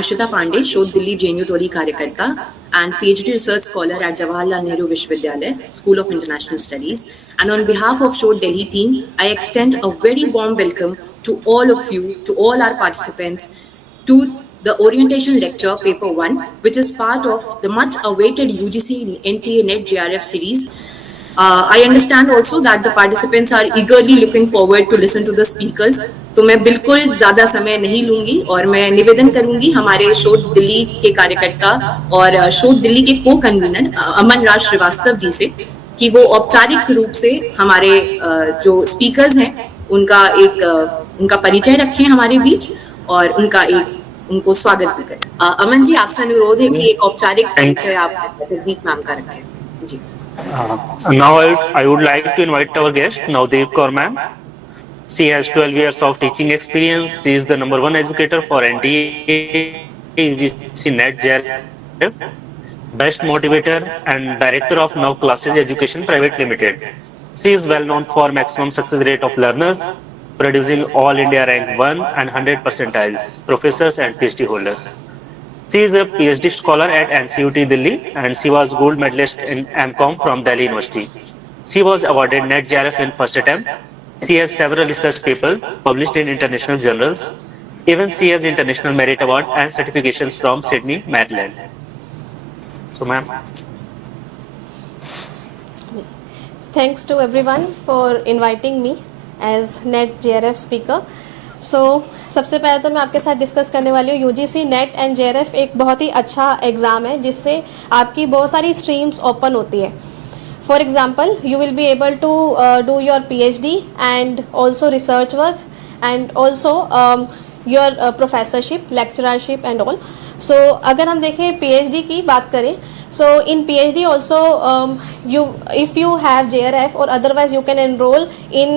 Harshita Pandey, Shodh Delhi JNU Toli Karyakarta and PhD research scholar at Jawaharlal Nehru Vishwavidyalaya, School of International Studies. And on behalf of Shodh Delhi team, I extend a very warm welcome to all of you, to all our participants, to the orientation lecture paper 1, which is part of the much awaited UGC NTA NET JRF series. I understand also that the participants are eagerly looking forward to listen to the speakers. तो मैं बिल्कुल ज़्यादा समय नहीं लूँगी और मैं निवेदन करूँगी हमारे शोध दिल्ली के कार्यकर्ता और शोध दिल्ली के को कन्वीनर अमन राज श्रीवास्तव जी से कि वो औपचारिक रूप से हमारे जो स्पीकर्स हैं उनका परिचय रखें हमारे बीच और उनको स्वागत भी करें। अमन जी, आपसे अनुरोध है कि एक औपचारिक परिचय आप प्रदीप मैम का रखें। जी। Now I would like to invite our guest Navdeep Kaur ma'am. She has 12 years of teaching experience. She is the #1 educator for NTA UGC NET JRF, best motivator and director of Now Classes Education Private Limited. She is well known for maximum success rate of learners, producing all India rank 1 and 100 percentiles, professors and PhD holders. She is a PhD scholar at NCUT Delhi and she was gold medalist in MCOM from Delhi University. She was awarded NET JRF in first attempt. She has several research papers published in international journals. Even she has International Merit Award and certifications from Sydney, Maryland. So ma'am. Thanks to everyone for inviting me as NET JRF speaker. सबसे पहले तो मैं आपके साथ discuss करने वाली हूँ UGC net and JRF एक बहुत ही अच्छा एग्ज़ाम है जिससे आपकी बहुत सारी स्ट्रीम्स ओपन होती है। For example you will be able to do your PhD and also research work and also your professorship, lectureship and all. So अगर हम देखें PhD की बात करें, so in PhD also if you have JRF or otherwise you can enroll in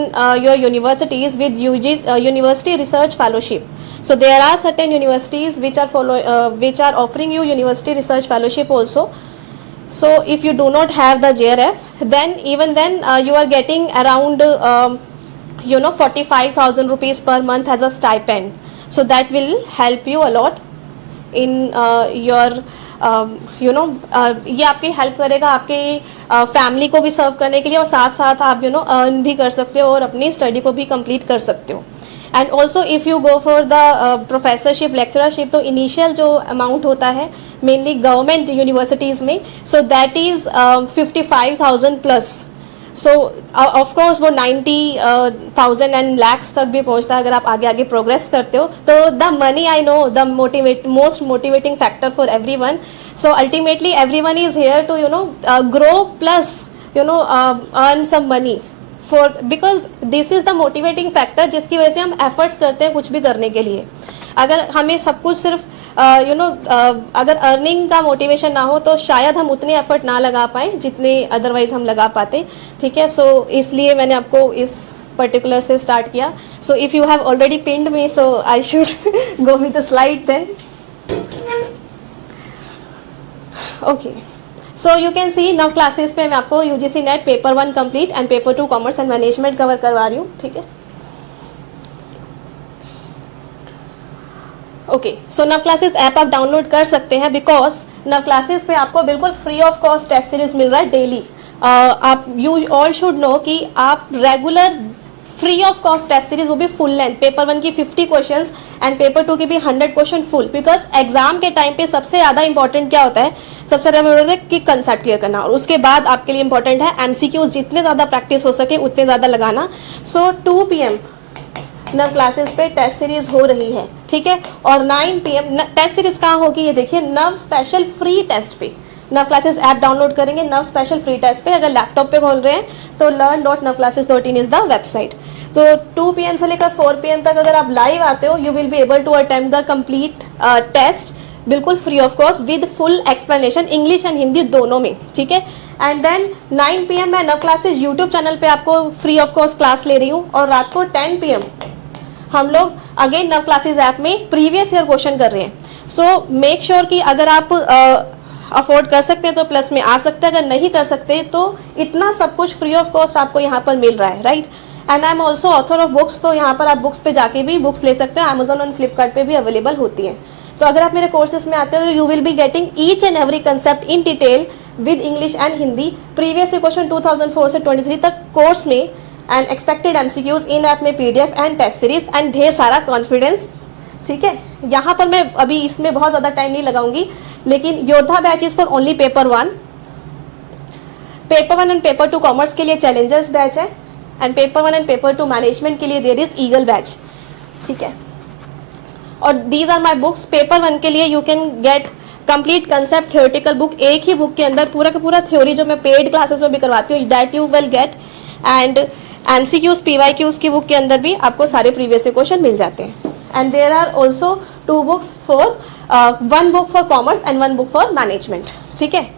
your universities with University Research Fellowship. So there are certain universities which are offering you University Research Fellowship also. So if you do not have the JRF, then you are getting around 45,000 rupees per month as a stipend. So that will help you a lot in your ये आपकी help करेगा आपके family को भी सर्व करने के लिए और साथ साथ आप अर्न भी कर सकते हो और अपनी स्टडी को भी कंप्लीट कर सकते हो। And also if you go for the professorship, lectureship, तो इनिशियल जो अमाउंट होता है मेनली गवर्नमेंट यूनिवर्सिटीज़ में, so that is 55,000 plus. So of course वो 90,000 एंड लैक्स तक भी पहुंचता है अगर आप आगे आगे प्रोग्रेस करते हो। तो the money I know the most motivating factor for everyone. So ultimately everyone is here to grow plus earn some money for because this is the motivating factor जिसकी वजह से हम एफर्ट्स करते हैं कुछ भी करने के लिए। अगर हमें सब कुछ सिर्फ अगर अर्निंग का मोटिवेशन ना हो तो शायद हम उतने एफर्ट ना लगा पाए जितने अदरवाइज हम लगा पाते। ठीक है, सो इसलिए मैंने आपको इस पर्टिकुलर से स्टार्ट किया। So if you have already pinned me so I should go with the slide then. Okay, so you can see now classes पे मैं आपको UGC net paper 1 complete and paper 2 commerce and management cover करवा रही हूँ। ठीक है, okay, सो नव classes app आप डाउनलोड कर सकते हैं बिकॉज नव क्लासेस पे आपको बिल्कुल free of cost test series मिल रहा है डेली। आप यू ऑल शुड नो कि आप regular free of cost test series वो भी फुल लेंथ, पेपर 1 की 50 क्वेश्चंस एंड पेपर 2 की भी 100 क्वेश्चन फुल। बिकॉज एग्जाम के टाइम पे सबसे ज़्यादा इंपॉर्टेंट क्या होता है, सबसे ज़्यादा इंपॉर्टेंट है कि कंसेप्ट क्लियर करना और उसके बाद आपके लिए इंपॉर्टेंट है MCQ जितने ज़्यादा प्रैक्टिस हो सके उतने ज़्यादा लगाना। सो 2 PM नव क्लासेस पे टेस्ट सीरीज हो रही है। ठीक है, और 9 PM टेस्ट सीरीज कहाँ होगी ये देखिए, नव स्पेशल फ्री टेस्ट पे। नव क्लासेस ऐप डाउनलोड करेंगे नव स्पेशल फ्री टेस्ट पे, अगर लैपटॉप पे खोल रहे हैं तो learn.navclasses.in इज द वेबसाइट। तो 2 PM से लेकर 4 PM तक अगर आप लाइव आते हो you will be able to attempt the complete test बिल्कुल free of cost with full explanation English and Hindi दोनों में। ठीक है, एंड देन 9 PM मैं नव क्लासेस यूट्यूब चैनल पे आपको फ्री ऑफ कॉस्ट क्लास ले रही हूँ और रात को 10 PM हम लोग अगेन नव क्लासेस ऐप में प्रीवियस ईयर क्वेश्चन कर रहे हैं। सो मेक श्योर कि अगर आप अफोर्ड कर सकते हैं तो प्लस में आ सकते हैं, अगर नहीं कर सकते तो इतना सब कुछ फ्री ऑफ कॉस्ट आपको यहाँ पर मिल रहा है, right. And I am also author of books, तो यहाँ पर आप बुक्स पे जाके भी बुक्स ले सकते हैं, अमेजोन और फ्लिपकार्ट पे भी अवेलेबल होती हैं। तो अगर आप मेरे कोर्सेज में आते हो तो you will be getting each and every concept in detail with English and Hindi, previous question 2004 से 23 तक कोर्स में, and expected MCQs in app में PDF and test series and ढेर सारा कॉन्फिडेंस। ठीक है, यहाँ पर मैं अभी इसमें बहुत ज़्यादा टाइम नहीं लगाऊंगी, लेकिन Yoddha batch is for only paper 1, paper 1 and paper 2 commerce के लिए चैलेंजर्स बैच है, and paper 1 and paper 2 management के लिए देयर इज ईगल बैच। ठीक है, और these are my books. Paper 1 के लिए you can get complete concept theoretical book, एक ही बुक के अंदर पूरा का पूरा थ्योरी जो मैं पेड क्लासेस में भी करवाती हूँ, that you will get, and MCQs PYQs की बुक के अंदर भी आपको सारे प्रीवियस क्वेश्चन मिल जाते हैं। And there are also 2 books for 1 book for commerce and 1 book for management. ठीक है,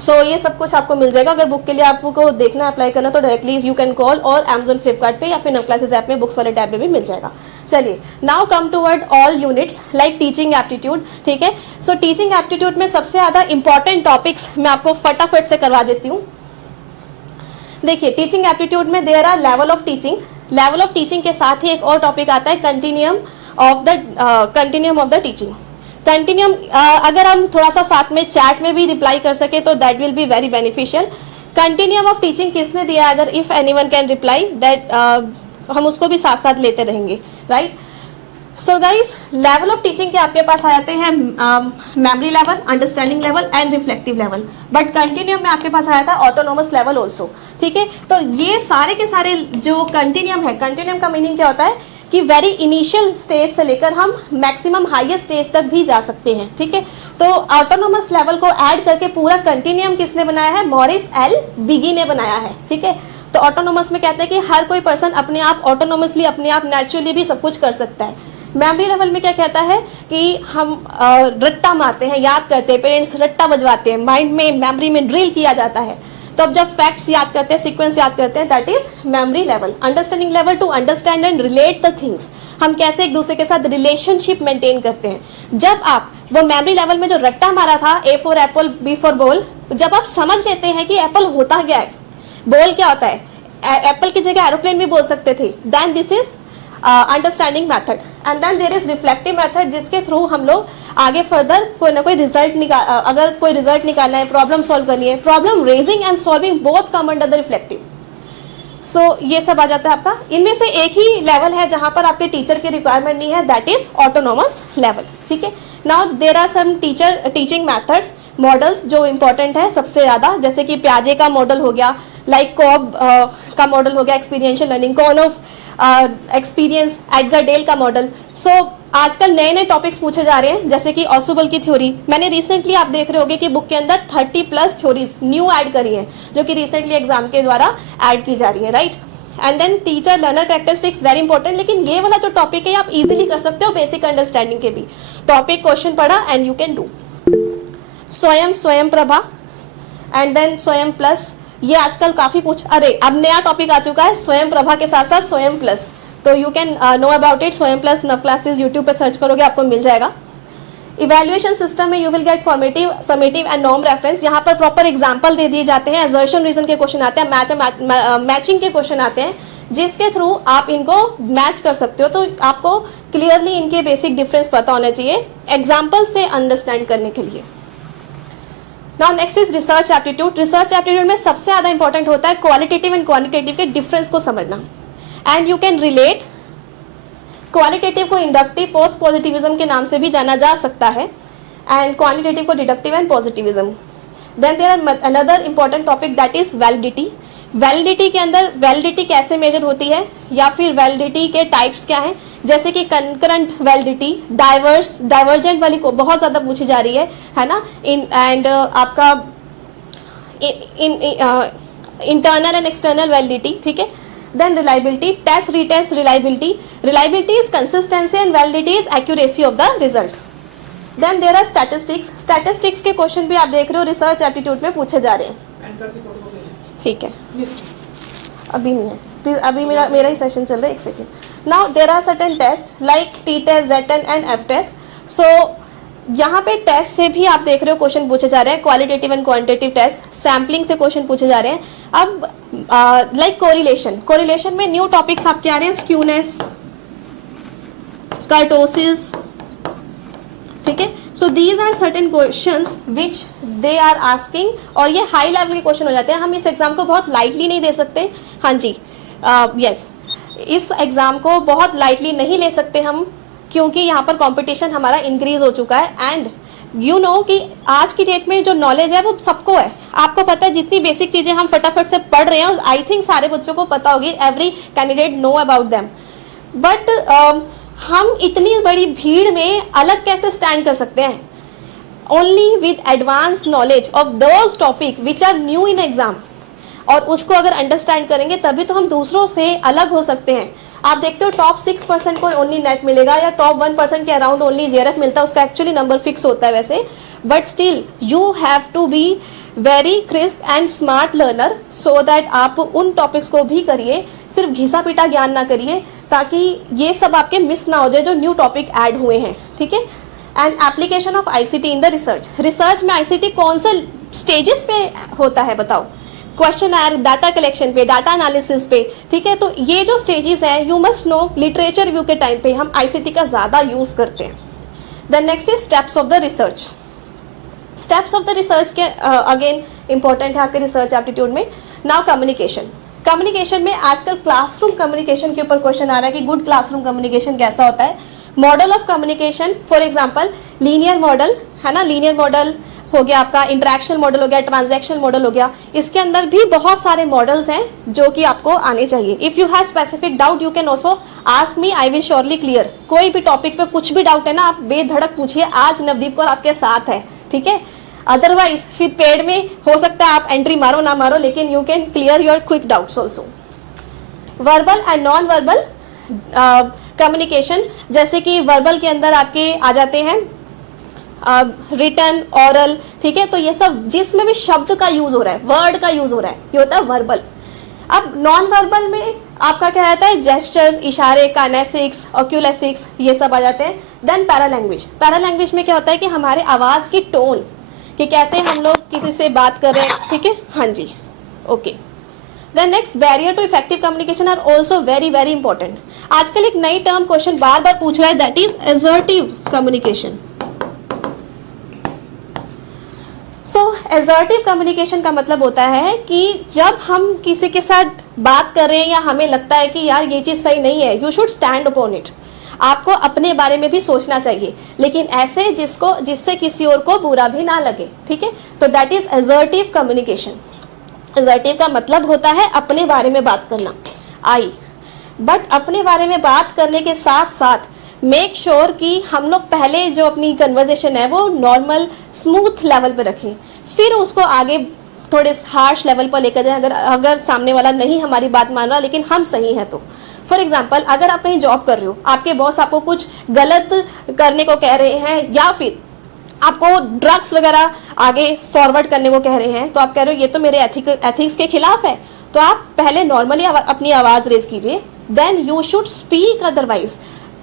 सो ये सब कुछ आपको मिल जाएगा। अगर बुक के लिए आपको देखना अप्लाई करना तो डायरेक्टली यू कैन कॉल, और अमेजोन फ्लिपकार्ट पे या फिर नवक्लासेस ऐप में बुक्स वाले टैब में भी मिल जाएगा। चलिए, now come toward all units like teaching aptitude. ठीक है, सो टीचिंग एप्टीट्यूड में सबसे ज़्यादा इंपॉर्टेंट टॉपिक्स मैं आपको फटाफट से करवा देती हूँ। देखिए, टीचिंग एप्टीट्यूड में there are level of teaching, level of teaching के साथ ही एक और टॉपिक आता है continuum of the teaching. Continuum अगर हम थोड़ा सा साथ में चैट में भी रिप्लाई कर सके तो that will be very beneficial. Continuum of teaching किसने दिया, अगर if anyone can reply that, हम उसको भी साथ साथ लेते रहेंगे, right. So guys, level of teaching के आपके पास आ जाते हैं memory level, understanding level and reflective level, but continuum में आपके पास आ जाता है ऑटोनोमस लेवल ऑल्सो। ठीक है, तो ये सारे के सारे जो कंटिन्यूम है, कंटिन्यूम का मीनिंग क्या होता है कि वेरी इनिशियल स्टेज से लेकर हम मैक्सिमम हाईएस्ट स्टेज तक भी जा सकते हैं। ठीक है, तो ऑटोनोमस लेवल को ऐड करके पूरा कंटिन्यूम किसने बनाया है, मॉरिस एल बिगी ने बनाया है। ठीक है, तो ऑटोनोमस में कहते हैं कि हर कोई पर्सन अपने आप ऑटोनोमसली, अपने आप नेचुरली भी सब कुछ कर सकता है। मेमोरी लेवल में क्या कहता है कि हम रट्टा मारते हैं, याद करते हैं, पेरेंट्स रट्टा बजवाते हैं, माइंड में मेमोरी में ड्रिल किया जाता है, तो अब जब फैक्ट्स याद करते हैं, सीक्वेंस याद करते हैं, that is memory level. Understanding level, to understand and relate the things, हम कैसे एक दूसरे के साथ रिलेशनशिप मेंटेन करते हैं। जब आप वो मेमोरी लेवल में जो रट्टा मारा था, A for apple B for ball, जब आप समझ लेते हैं कि एप्पल होता क्या है, बॉल क्या होता है, एप्पल की जगह एरोप्लेन भी बोल सकते थे, then this is understanding method. And then there is reflective method, जिसके थ्रू हम लोग आगे फर्दर कोई ना कोई रिजल्ट अगर कोई रिजल्ट निकालना है, प्रॉब्लम सॉल्व करनी है, problem raising and solving both come under the reflective. So ये सब आ जाता है आपका। इनमें से एक ही लेवल है जहां पर आपके टीचर की रिक्वायरमेंट नहीं है, दैट इज ऑटोनोमस लेवल। ठीक है, now there are some teaching methods, models जो इंपॉर्टेंट है सबसे ज़्यादा, जैसे कि प्याजे का मॉडल हो गया, लाइक कॉब का मॉडल हो गया, experiential learning, cone of experience, Edgar Dale का मॉडल। सो आजकल नए नए टॉपिक्स पूछे जा रहे हैं, जैसे कि ऑसुबल की थ्योरी, मैंने रिसेंटली आप देख रहे होंगे कि बुक के अंदर 30+ थ्योरीज न्यू ऐड करी हैं, जो कि रिसेंटली एग्जाम के द्वारा ऐड की जा रही है, right. And then teacher learner characteristics, very important, लेकिन ये वाला जो टॉपिक है आप इजीली कर सकते हो, बेसिक अंडरस्टैंडिंग के भी टॉपिक, क्वेश्चन पढ़ा एंड यू कैन डू। स्वयं प्रभा एंड देन स्वयं प्लस, ये आजकल काफी अरे अब नया टॉपिक आ चुका है स्वयं प्रभा के साथ साथ स्वयं प्लस, तो you can know about it. स्वयं प्लस नवक्लासेस यूट्यूब पे सर्च करोगे आपको मिल जाएगा। इवैल्यूएशन सिस्टम में you will get formative, summative and norm reference, यहाँ पर प्रॉपर एग्जांपल दे दिए जाते हैं, असर्शन रीजन के क्वेश्चन आते हैं, मैचिंग के क्वेश्चन आते हैं, जिसके थ्रू आप इनको मैच कर सकते हो। तो आपको क्लियरली इनके बेसिक डिफरेंस पता होना चाहिए एग्जाम्पल से अंडरस्टैंड करने के लिए। Now next is research aptitude. Research aptitude में सबसे ज़्यादा इंपॉर्टेंट होता है क्वालिटेटिव एंड क्वांटिटेटिव के डिफरेंस को समझना, and you can relate. Qualitative को इंडक्टिव पोस्ट पॉजिटिविज्म के नाम से भी जाना जा सकता है, एंड क्वांटिटेटिव को deductive and positivism. Then there are another important topic that is validity. Validity के अंदर वैलिडिटी कैसे मेजर होती है, या फिर वैलिडिटी के टाइप्स क्या हैं, जैसे कि कंकरेंट वैलिडिटी, डाइवर्जेंट वाली को बहुत ज़्यादा पूछी जा रही है ना, एंड आपका इंटरनल एंड एक्सटर्नल वैलिडिटी। ठीक है, then reliability, test retest reliability is consistency and validity is accuracy of the result. Then there are statistics के क्वेश्चन भी आप देख रहे हो रिसर्च एप्टीट्यूड में पूछे जा रहे हैं। ठीक है, अभी नहीं है प्लीज, अभी मेरा ही सेशन चल रहा है, एक second. Now there are certain test like T test, Z test and F test. So यहाँ पे टेस्ट से भी आप देख रहे हो क्वेश्चन पूछे जा रहे हैं, qualitative and quantitative test, sampling से क्वेश्चन पूछे जा रहे हैं। अब लाइक कोरिलेशन में न्यू टॉपिक्स आपके आ रहे हैं, स्क्यूनेस, कर्टोसिस, ठीक है. So these are certain questions which they are asking, और ये हाई लेवल के क्वेश्चन हो जाते हैं. हम इस एग्जाम को बहुत लाइटली नहीं दे सकते. हाँ जी, यस, इस एग्जाम को बहुत लाइटली नहीं ले सकते हम, क्योंकि यहाँ पर कंपटीशन हमारा इंक्रीज हो चुका है. एंड यू नो कि आज की डेट में जो नॉलेज है वो सबको है. आपको पता है जितनी बेसिक चीज़ें हम फटाफट से पढ़ रहे हैं, और आई थिंक सारे बच्चों को पता होगी, every candidate know about them. But हम इतनी बड़ी भीड़ में अलग कैसे स्टैंड कर सकते हैं? Only with advance knowledge of those topic which are new in exam, और उसको अगर अंडरस्टैंड करेंगे तभी तो हम दूसरों से अलग हो सकते हैं. आप देखते हो टॉप 6% को ओनली नेट मिलेगा, या टॉप 1% के अराउंड ओनली जेआरएफ मिलता है. उसका एक्चुअली नंबर फिक्स होता है वैसे, but still you have to be very crisp and smart learner, so that आप उन टॉपिक्स को भी करिए, सिर्फ घिसा पीटा ज्ञान ना करिए, ताकि ये सब आपके मिस ना हो जाए जो न्यू टॉपिक ऐड हुए हैं. ठीक है. And application of ICT in the research. Research में आईसीटी कौन से स्टेजेस पे होता है बताओ? क्वेश्चन आयर, डाटा कलेक्शन पे, डाटा एनालिसिस पे. ठीक है. तो ये जो स्टेजेस हैं, you must know, literature review के टाइम पे हम आईसीटी का ज़्यादा यूज़ करते हैं. The next is steps of the research. Steps of the research के अगेन इंपॉर्टेंट है आपके रिसर्च एप्टीट्यूड में. Now communication. कम्युनिकेशन में आजकल क्लासरूम कम्युनिकेशन के ऊपर क्वेश्चन आ रहा है कि गुड क्लासरूम कम्युनिकेशन कैसा होता है. Model of communication, for example linear model है ना, लीनियर मॉडल हो गया आपका, इंटरेक्शन मॉडल हो गया, ट्रांजैक्शन मॉडल हो गया. इसके अंदर भी बहुत सारे मॉडल्स हैं जो कि आपको आने चाहिए. If you have specific doubt you can also ask me, I will surely clear. कोई भी टॉपिक पे कुछ भी डाउट है ना, आप बेधड़क पूछिए. आज नवदीप कौर आपके साथ है. ठीक है. अदरवाइज फिर पेड में हो सकता है आप एंट्री मारो ना मारो, लेकिन you can clear your quick doubts also. Verbal and non verbal communication, जैसे कि वर्बल के अंदर आपके आ जाते हैं रिटन, ऑरल. ठीक है. तो ये सब जिसमें भी शब्द का यूज हो रहा है, वर्ड का यूज हो रहा है, ये होता है वर्बल. अब नॉन वर्बल में आपका क्या रहता है? जेस्चर्स, इशारे, काइनेसिक्स, ऑक्यूलेसिक्स, ये सब आ जाते हैं. देन पैरालैंग्वेज. पैरालैंग्वेज में क्या होता है कि हमारे आवाज़ की टोन, कि कैसे हम लोग किसी से बात कर रहे हैं. ठीक है. हाँ जी, okay. Then next, barrier to effective communication are also very very important. आजकल एक नई टर्म क्वेश्चन बार बार पूछ रहा है, that is assertive communication. So assertive communication का मतलब होता है कि जब हम किसी के साथ बात कर रहे हैं या हमें लगता है कि यार ये चीज़ सही नहीं है, you should stand upon it. आपको अपने बारे में भी सोचना चाहिए, लेकिन ऐसे जिससे किसी और को बुरा भी ना लगे. ठीक है. तो that is assertive communication. Assertive का मतलब होता है अपने बारे में बात करना. बट अपने बारे में बात करने के साथ साथ मेक श्योर कि हम लोग पहले जो अपनी कन्वर्सेशन है वो नॉर्मल स्मूथ लेवल पे रखें, फिर उसको आगे थोड़े हार्श लेवल पर लेकर जाएं अगर सामने वाला नहीं हमारी बात मान रहा लेकिन हम सही हैं तो. फॉर एग्जाम्पल, अगर आप कहीं जॉब कर रहे हो, आपके बॉस आपको कुछ गलत करने को कह रहे हैं या फिर आपको ड्रग्स वगैरह आगे फॉरवर्ड करने को कह रहे हैं, तो आप कह रहे हो ये तो मेरे एथिक्स के खिलाफ है, तो आप पहले नॉर्मली अपनी आवाज़ रेज कीजिए. Then you should speak, otherwise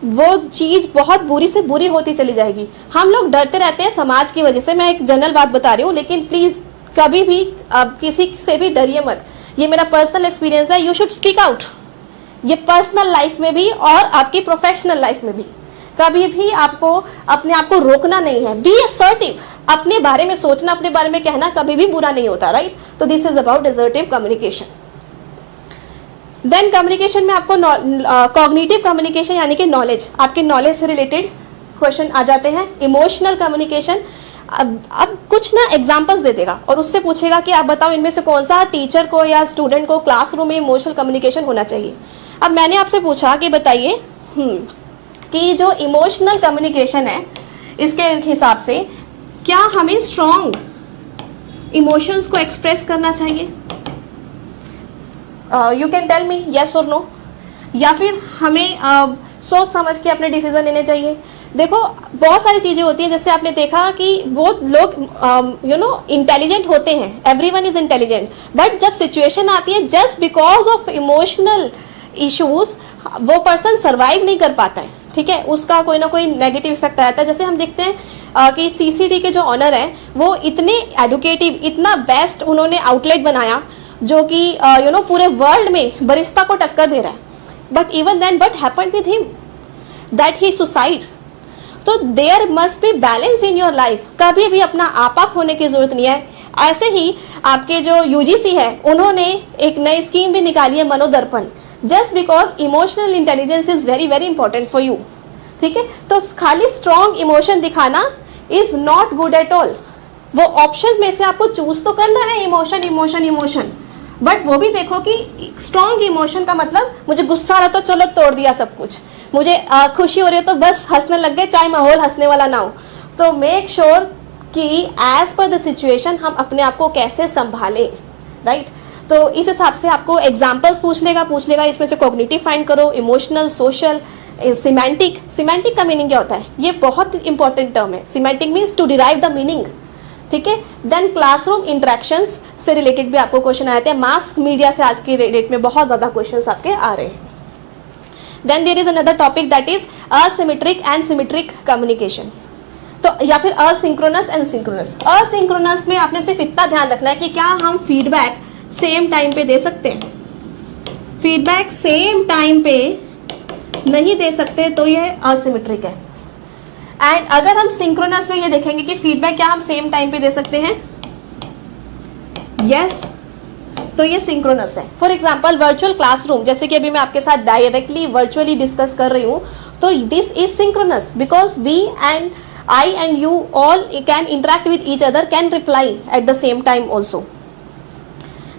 वो चीज़ बहुत बुरी से बुरी होती चली जाएगी. हम लोग डरते रहते हैं समाज की वजह से. मैं एक जनरल बात बता रही हूँ, लेकिन प्लीज़ कभी भी अब किसी से भी डरिए मत. ये मेरा पर्सनल एक्सपीरियंस है. You should speak out. ये पर्सनल लाइफ में भी और आपकी प्रोफेशनल लाइफ में भी. कभी भी आपको अपने आप को रोकना नहीं है. Be assertive. अपने बारे में सोचना, अपने बारे में कहना कभी भी बुरा नहीं होता. राइट. तो this is about assertive communication. Then communication में आपको कॉग्निटिव कम्युनिकेशन यानी कि नॉलेज, आपके नॉलेज से रिलेटेड क्वेश्चन आ जाते हैं. इमोशनल कम्युनिकेशन, अब कुछ ना एग्जांपल्स दे देगा और उससे पूछेगा कि आप बताओ इनमें से कौन सा टीचर को या स्टूडेंट को क्लासरूम में इमोशनल कम्युनिकेशन होना चाहिए. अब मैंने आपसे पूछा कि बताइए कि जो इमोशनल कम्युनिकेशन है इसके हिसाब से क्या हमें स्ट्रॉन्ग इमोशंस को एक्सप्रेस करना चाहिए? You can tell me yes और नो. या फिर हमें सोच समझ के अपने डिसीजन लेने चाहिए. देखो बहुत सारी चीज़ें होती हैं, जैसे आपने देखा कि बहुत लोग इंटेलिजेंट होते हैं. एवरीवन इज इंटेलिजेंट, बट जब सिचुएशन आती है just because of emotional issues वो पर्सन सर्वाइव नहीं कर पाता है. ठीक है. उसका कोई ना कोई नेगेटिव इफेक्ट आता है. जैसे हम देखते हैं कि सीसीडी के जो ऑनर हैं वो इतने एडुकेटिव, इतना बेस्ट उन्होंने आउटलेट बनाया जो कि पूरे वर्ल्ड में बरिस्ता को टक्कर दे रहा है. But even then what happened with him? That he suicide. तो there must be balance in your life, कभी भी अपना आपा खोने की जरूरत नहीं है। ऐसे ही आपके जो यूजीसी है उन्होंने एक नई स्कीम भी निकाली है, Manodarpan, just because emotional intelligence is very very important for you. ठीक है, तो खाली स्ट्रॉन्ग इमोशन दिखाना is not good at all. वो ऑप्शन में से आपको चूज तो करना है इमोशन इमोशन इमोशन, बट वो भी देखो कि स्ट्रॉन्ग इमोशन का मतलब मुझे गुस्सा आ रहा तो चलो तोड़ दिया सब कुछ, मुझे खुशी हो रही है तो बस हंसने लग गए, चाहे माहौल हंसने वाला ना हो। तो मेक श्योर कि एज पर द सिचुएशन हम अपने आप को कैसे संभालें, राइट। तो इस हिसाब से आपको एग्जाम्पल्स पूछ लेगा, इसमें से कॉग्निटिव फाइंड करो, इमोशनल, सोशल, सिमेंटिक। सिमेंटिक का मीनिंग क्या होता है, ये बहुत इंपॉर्टेंट टर्म है। Semantic means to derive the meaning, ठीक है। देन क्लासरूम इंटरेक्शंस से रिलेटेड भी आपको क्वेश्चन आते हैं, मास मीडिया से आज की डेट में बहुत ज़्यादा क्वेश्चंस आपके आ रहे हैं। Then there is another topic that is asymmetric and symmetric communication, तो या फिर असिंक्रोनस एंड सिंक्रोनस। असिंक्रोनस में आपने सिर्फ इतना ध्यान रखना है कि क्या हम फीडबैक सेम टाइम पे दे सकते हैं। फीडबैक सेम टाइम पे नहीं दे सकते तो ये असिमेट्रिक है। एंड अगर हम सिंक्रोनस में ये देखेंगे कि फीडबैक क्या हम सेम टाइम पे दे सकते हैं, यस, तो ये सिंक्रोनस है। फॉर एग्जाम्पल वर्चुअल क्लासरूम, जैसे कि अभी मैं आपके साथ डायरेक्टली वर्चुअली डिस्कस कर रही हूँ, तो this is synchronous because we and I and you all can interact with each other, can reply at the same time also.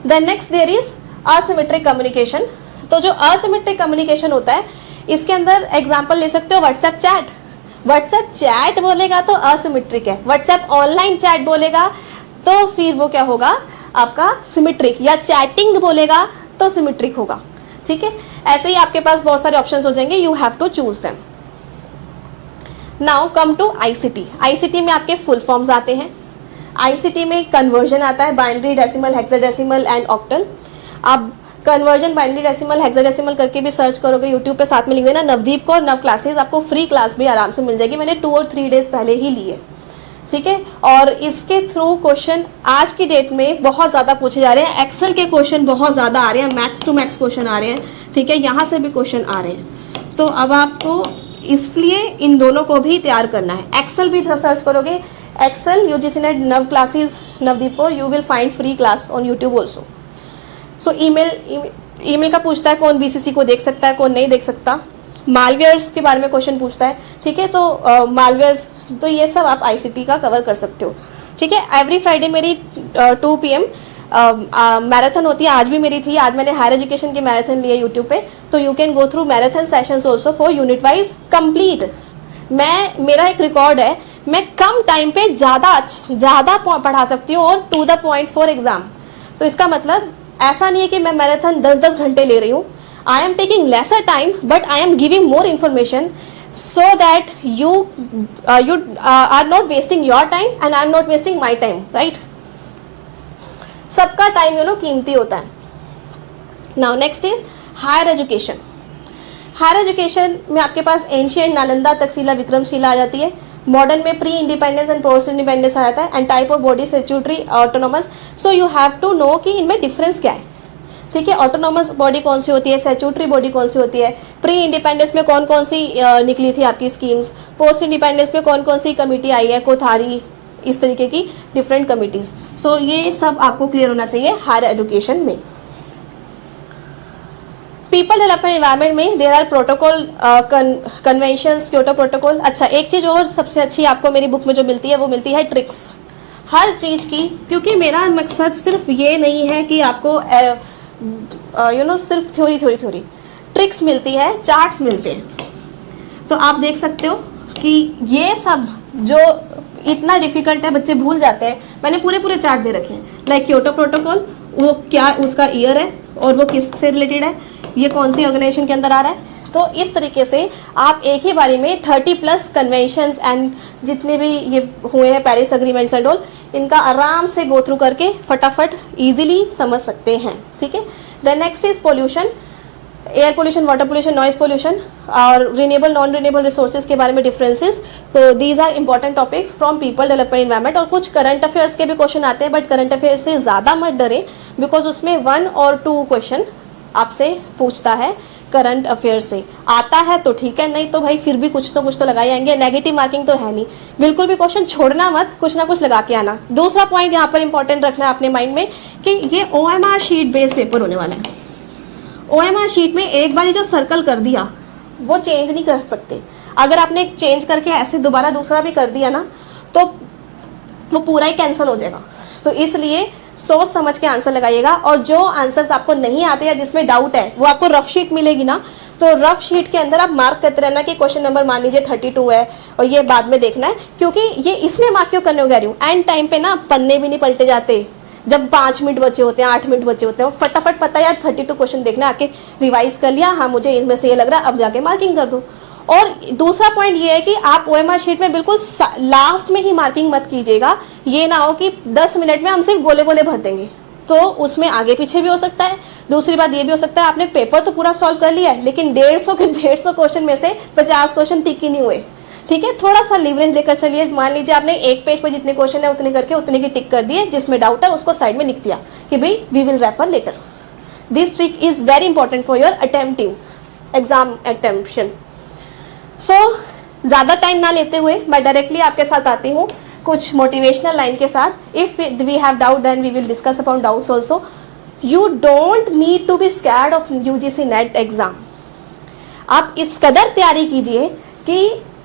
Then next there is asymmetric communication. तो जो asymmetric communication होता है इसके अंदर एग्जाम्पल ले सकते हो WhatsApp chat. WhatsApp chat बोलेगा तो asymmetric है, व्हाट्सएप ऑनलाइन चैट बोलेगा तो फिर वो क्या होगा आपका सिमेट्रिक, या चैटिंग बोलेगा तो सिमेट्रिक होगा, ठीक है। ऐसे ही आपके पास बहुत सारे ऑप्शंस हो जाएंगे, you have to choose them. Now come to ICT. ICT में आपके फुल फॉर्म्स आते हैं। आईसीटी में कन्वर्जन आता है, binary, decimal, hexadecimal and octal. आप कन्वर्जन, बाइनरी, डेसिमल, हेक्साडेसिमल करके भी सर्च करोगे यूट्यूब पे, साथ में लिख देना नवदीप को और नव क्लासेस, आपको फ्री क्लास भी आराम से मिल जाएगी। मैंने 2 और 3 डेज पहले ही लिए, ठीक है। और इसके थ्रू क्वेश्चन आज की डेट में बहुत ज़्यादा पूछे जा रहे हैं। एक्सेल के क्वेश्चन बहुत ज़्यादा आ रहे हैं, मैक्स टू मैक्स क्वेश्चन आ रहे हैं, ठीक है, यहाँ से भी क्वेश्चन आ रहे हैं। तो अब आपको इसलिए इन दोनों को भी तैयार करना है। एक्सेल भी सर्च करोगे, एक्सेल यूजीसी नेट नव क्लासेस नवदीप को, you will find free class on YouTube also. So email का पूछता है कौन बीसीसी को देख सकता है, कौन नहीं देख सकता। मालवेयर्स के बारे में क्वेश्चन पूछता है, ठीक है। तो मालवेयर्स, तो ये सब आप आईसीटी का कवर कर सकते हो, ठीक है। एवरी फ्राइडे मेरी 2 PM मैराथन होती है, आज भी मेरी थी। आज मैंने हायर एजुकेशन की मैराथन ली है यूट्यूब पे, तो you can go through marathon sessions also for unit wise complete. मेरा एक रिकॉर्ड है, मैं कम टाइम पे ज़्यादा पढ़ा सकती हूँ और to the point for exam. तो इसका मतलब ऐसा नहीं है कि मैं मैराथन 10-10 घंटे ले रही हूँ। I am taking lesser time but I am giving more information so that you are not wasting your time and I am not wasting my time, right? सबका टाइम कीमती होता है। Now next is higher education. Higher education में आपके पास ancient, Nalanda, Takshashila, Vikramashila आ जाती है। मॉडर्न में pre independence and post independence आ जाता है। And type of body statutory, autonomous. So you have to know कि इनमें डिफरेंस क्या है, ठीक है। ऑटोनोमस बॉडी कौन सी होती है, स्टैट्यूटरी बॉडी कौन सी होती है, प्री इंडिपेंडेंस में कौन कौन सी निकली थी आपकी स्कीम्स, पोस्ट इंडिपेंडेंस में कौन कौन सी कमेटी आई है, कोठारी, इस तरीके की डिफरेंट कमिटीज। सो ये सब आपको क्लियर होना चाहिए हायर एजुकेशन में। पीपल डेवलपमेंट एनवायरनमेंट में there are protocol, conventions, Kyoto protocol. अच्छा, एक चीज़ और सबसे अच्छी आपको मेरी बुक में जो मिलती है वो मिलती है ट्रिक्स हर चीज़ की, क्योंकि मेरा मकसद सिर्फ ये नहीं है कि आपको सिर्फ थ्योरी ट्रिक्स मिलती है, चार्ट्स मिलते हैं। तो आप देख सकते हो कि ये सब जो इतना डिफिकल्ट है बच्चे भूल जाते हैं, मैंने पूरे चार्ट दे रखे हैं। लाइक क्योटो प्रोटोकॉल, वो क्या उसका ईयर है और वो किस से रिलेटेड है, ये कौन सी ऑर्गेनाइजेशन के अंदर आ रहा है। तो इस तरीके से आप एक ही बारी में 30+ कन्वेंशंस एंड जितने भी ये हुए हैं पेरिस अग्रीमेंट्स एंड ऑल, इनका आराम से गो थ्रू करके फटाफट इजीली समझ सकते हैं, ठीक है। Then next is pollution, air pollution, water pollution, noise pollution और रिन्यूएबल नॉन रिन्यूएबल रिसोर्सेज के बारे में डिफरेंसेस। तो these are important topics from people development environment. और कुछ करंट अफेयर्स के भी क्वेश्चन आते हैं, बट करंट अफेयर्स से ज़्यादा मत डरें बिकॉज उसमें 1 और 2 क्वेश्चन आपसे पूछता है करंट अफेयर से। आता है तो ठीक है, नहीं तो भाई फिर भी कुछ तो लगाए आएंगे, नेगेटिव मार्किंग तो है नहीं। बिल्कुल भी क्वेश्चन छोड़ना मत, कुछ ना कुछ लगा के आना। दूसरा पॉइंट यहाँ पर इंपॉर्टेंट रखना है अपने माइंड में कि ये OMR शीट बेस्ड पेपर होने वाला है। OMR शीट में एक बार जो सर्कल कर दिया वो चेंज नहीं कर सकते। अगर आपने चेंज करके ऐसे दोबारा दूसरा भी कर दिया ना तो वो पूरा ही कैंसिल हो जाएगा। तो इसलिए सोच समझ के आंसर लगाइएगा। और जो आंसर्स आपको नहीं आते या जिसमें डाउट है वो आपको रफ शीट मिलेगी ना, तो रफ शीट के अंदर आप मार्क करते रहना कि क्वेश्चन नंबर मान लीजिए 32 है और ये बाद में देखना है। क्योंकि ये इसलिए मार्क क्यों करने को कह रही हूँ, एंड टाइम पे ना पन्ने भी नहीं पलटे जाते। जब 5 मिनट बचे होते हैं, 8 मिनट बचे होते हैं, फटाफट पता है यार 32 क्वेश्चन देखना, आके रिवाइज कर लिया, हाँ मुझे इनमें से ये लग रहा है, अब जाके मार्किंग कर दूँ। और दूसरा पॉइंट ये है कि आप OMR शीट में बिल्कुल लास्ट में ही मार्किंग मत कीजिएगा। ये ना हो कि 10 मिनट में हम सिर्फ गोले गोले भर देंगे, तो उसमें आगे पीछे भी हो सकता है। दूसरी बात ये भी हो सकता है आपने पेपर तो पूरा सॉल्व कर लिया है लेकिन 150 क्वेश्चन में से 50 क्वेश्चन टिक ही नहीं हुए। ठीक है, थोड़ा सा लीवरेज लेकर चलिए। मान लीजिए आपने एक पेज पर जितने क्वेश्चन है उतने करके उतने की टिक कर दिए, जिसमें डाउट है उसको साइड में लिख दिया कि भाई we will refer later. This trick is very important for your attempting exam attemption. So ज़्यादा टाइम ना लेते हुए मैं डायरेक्टली आपके साथ आती हूँ कुछ मोटिवेशनल लाइन के साथ। If we have doubt then we will discuss upon doubts also. You don't need to be scared of UGC net exam. आप इस कदर तैयारी कीजिए कि